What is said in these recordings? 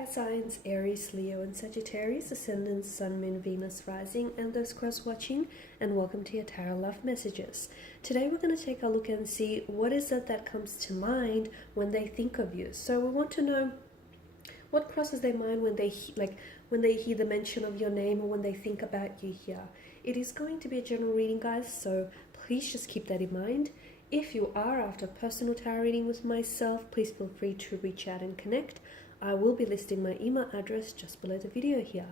fire signs Aries, Leo and Sagittarius, Ascendant, Sun, Moon, Venus, Rising, and those cross-watching, and welcome to your Tarot Love Messages. Today we're going to take a look and see what is it that comes to mind when they think of you. So we want to know what crosses their mind when they hear the mention of your name or when they think about you here. It is going to be a general reading, guys, so please just keep that in mind. If you are after a personal tarot reading with myself, please feel free to reach out and connect. I will be listing my email address just below the video here.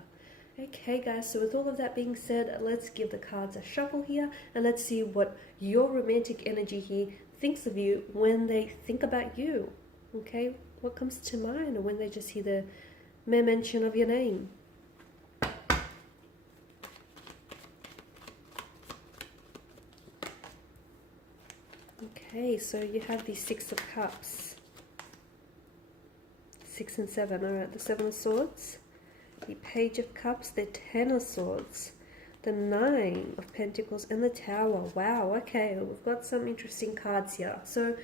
Okay guys, so with all of that being said, let's give the cards a shuffle here and let's see what your romantic energy here thinks of you when they think about you. Okay, what comes to mind when they just hear the mere mention of your name? Okay, so you have the Six of Cups. 6 and 7, alright, the 7 of Swords, the Page of Cups, the 10 of Swords, the 9 of Pentacles, and the Tower. Wow, okay, we've got some interesting cards here. So,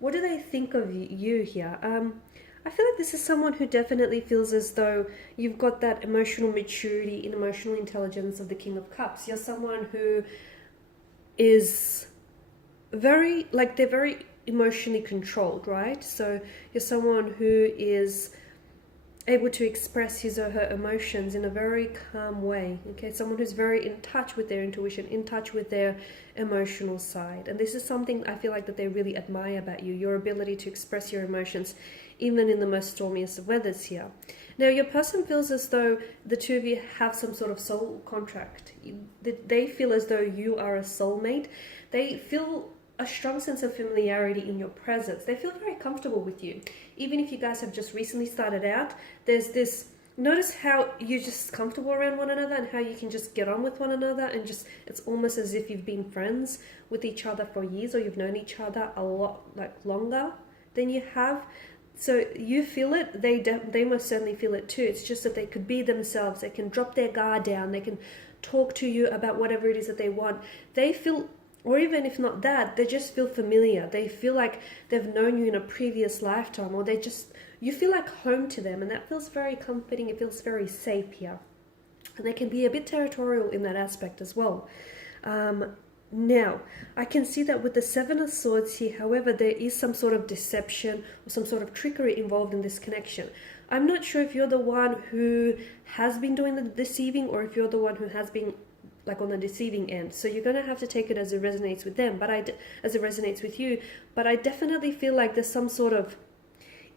what do they think of you here? I feel like this is someone who definitely feels as though you've got that emotional maturity and emotional intelligence of the King of Cups. You're someone who is very, they're very emotionally controlled, right? So you're someone who is able to express his or her emotions in a very calm way, okay? Someone who's very in touch with their intuition, in touch with their emotional side. And this is something I feel like that they really admire about you, your ability to express your emotions even in the most stormiest of weathers here. Now, your person feels as though the two of you have some sort of soul contract. They feel as though you are a soulmate. They feel a strong sense of familiarity in your presence. They feel very comfortable with you. Even if you guys have just recently started out, there's this, notice how you're just comfortable around one another and how you can just get on with one another and just, it's almost as if you've been friends with each other for years or you've known each other a lot, longer than you have. So you feel it, they most certainly feel it too. It's just that they could be themselves. They can drop their guard down. They can talk to you about whatever it is that they want. They feel, or even if not that, they just feel familiar. They feel like they've known you in a previous lifetime, or you feel like home to them, and that feels very comforting. It feels very safe here. And they can be a bit territorial in that aspect as well. Now, I can see that with the Seven of Swords here, however, there is some sort of deception or some sort of trickery involved in this connection. I'm not sure if you're the one who has been doing the deceiving or if you're the one who has been on the deceiving end. So you're going to have to take it as it resonates with them, as it resonates with you. But I definitely feel like there's some sort of,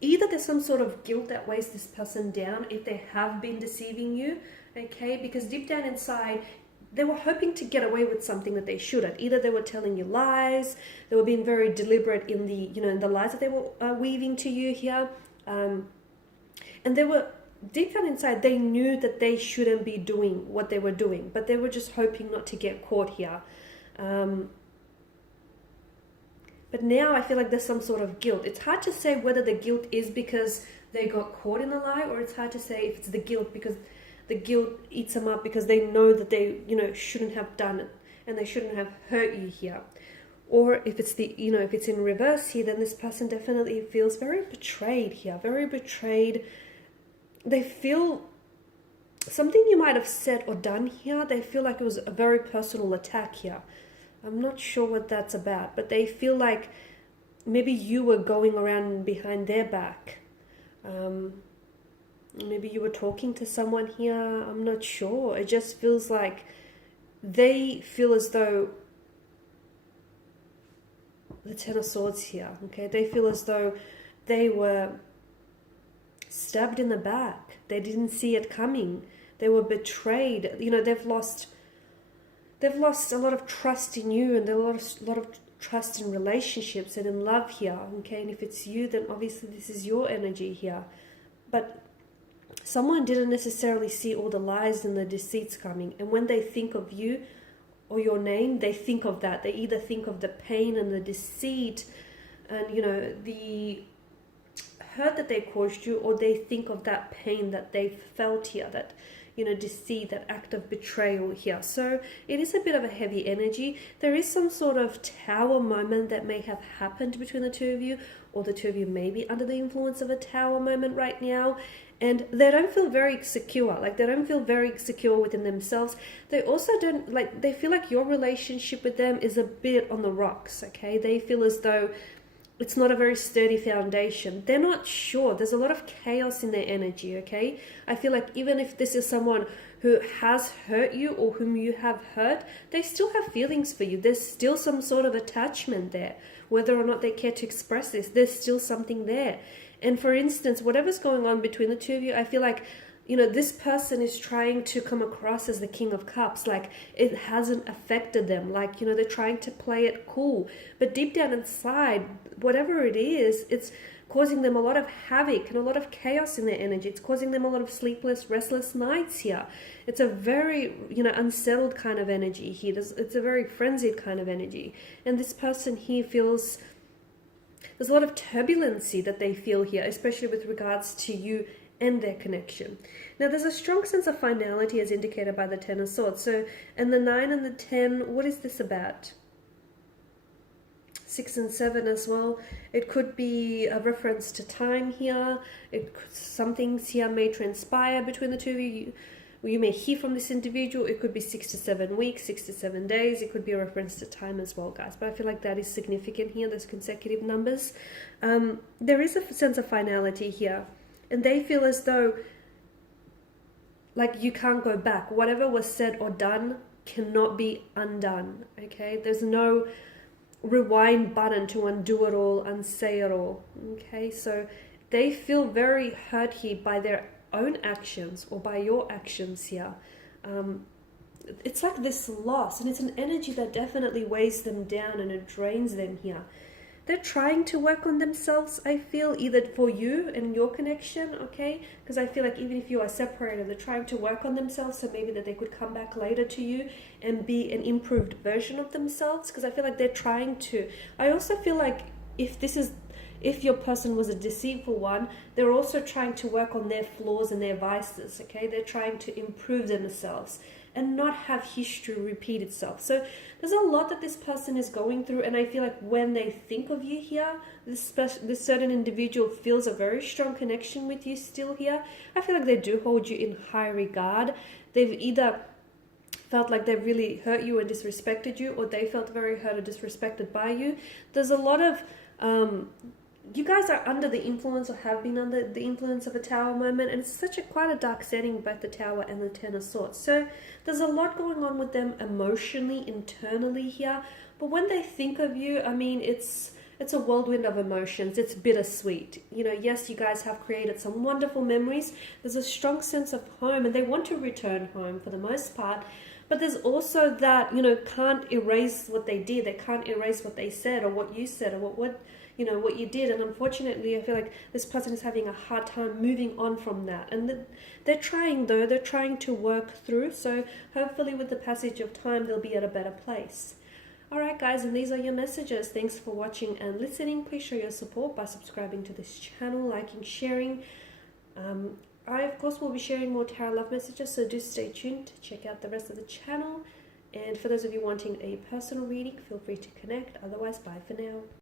either there's some sort of guilt that weighs this person down if they have been deceiving you, okay? Because deep down inside, they were hoping to get away with something that they shouldn't. Either they were telling you lies, they were being very deliberate in the, in the lies that they were weaving to you here. And they were, deep down inside, they knew that they shouldn't be doing what they were doing, but they were just hoping not to get caught here. But now I feel like there's some sort of guilt. It's hard to say whether the guilt is because they got caught in a lie, or it's hard to say if it's the guilt because the guilt eats them up because they know that they, shouldn't have done it and they shouldn't have hurt you here. Or if it's the, if it's in reverse here, then this person definitely feels very betrayed here, very betrayed. They feel something you might have said or done here, they feel like it was a very personal attack here. I'm not sure what that's about, but they feel like maybe you were going around behind their back. Maybe you were talking to someone here. I'm not sure. It just feels like they feel as though the Ten of Swords here, okay? They feel as though they were stabbed in the back. They didn't see it coming. They were betrayed. They've lost a lot of trust in you, and a lot of trust in relationships and in love here, okay? And if it's you, then obviously this is your energy here. But someone didn't necessarily see all the lies and the deceits coming, and when they think of you or your name, they think of that. They either think of the pain and the deceit and the hurt that they caused you, or they think of that pain that they felt here, that deceit, that act of betrayal here. So it is a bit of a heavy energy. There is some sort of tower moment that may have happened between the two of you, or the two of you may be under the influence of a tower moment right now. And they don't feel very secure. Like, they don't feel very secure within themselves. They also don't, like, they feel like your relationship with them is a bit on the rocks, okay? They feel as though it's not a very sturdy foundation. They're not sure. There's a lot of chaos in their energy, okay? I feel like even if this is someone who has hurt you or whom you have hurt, they still have feelings for you. There's still some sort of attachment there. Whether or not they care to express this, there's still something there. And for instance, whatever's going on between the two of you, I feel like, this person is trying to come across as the King of Cups, like it hasn't affected them, like, they're trying to play it cool. But deep down inside, whatever it is, it's causing them a lot of havoc and a lot of chaos in their energy. It's causing them a lot of sleepless, restless nights here. It's a very, unsettled kind of energy here. It's a very frenzied kind of energy. And this person here feels... There's a lot of turbulency that they feel here, especially with regards to you and their connection. Now, there's a strong sense of finality as indicated by the Ten of Swords. So, and the 9 and the 10, what is this about? 6 and 7 as well. It could be a reference to time here. Some things here may transpire between the two of you. You may hear from this individual. It could be 6 to 7 weeks, 6 to 7 days. It could be a reference to time as well, guys. But I feel like that is significant here, those consecutive numbers. There is a sense of finality here. And they feel as though, like, you can't go back. Whatever was said or done cannot be undone, okay? There's no rewind button to undo it all, unsay it all, okay? So they feel very hurt here by their own actions or by your actions here. It's like this loss, and it's an energy that definitely weighs them down and it drains them here. They're trying to work on themselves, I feel, either for you and your connection, okay? Because I feel like even if you are separated, they're trying to work on themselves so maybe that they could come back later to you and be an improved version of themselves, because I feel like they're trying to. I also feel like if your person was a deceitful one, they're also trying to work on their flaws and their vices, okay? They're trying to improve themselves and not have history repeat itself. So there's a lot that this person is going through, and I feel like when they think of you here, this certain individual feels a very strong connection with you still here. I feel like they do hold you in high regard. They've either felt like they really hurt you and disrespected you, or they felt very hurt or disrespected by you. There's a lot of... you guys are under the influence or have been under the influence of a tower moment, and it's quite a dark setting, both the tower and the Ten of Swords. So there's a lot going on with them emotionally, internally here. But when they think of you, I mean, it's a whirlwind of emotions. It's bittersweet. Yes, you guys have created some wonderful memories. There's a strong sense of home, and they want to return home for the most part. But there's also that, can't erase what they did. They can't erase what they said or what you said or what you did. And unfortunately, I feel like this person is having a hard time moving on from that. And they're trying, though. They're trying to work through. So hopefully with the passage of time, they'll be at a better place. Alright, guys, and these are your messages. Thanks for watching and listening. Please show your support by subscribing to this channel, liking, sharing. I, of course, will be sharing more tarot love messages, so do stay tuned to check out the rest of the channel. And for those of you wanting a personal reading, feel free to connect. Otherwise, bye for now.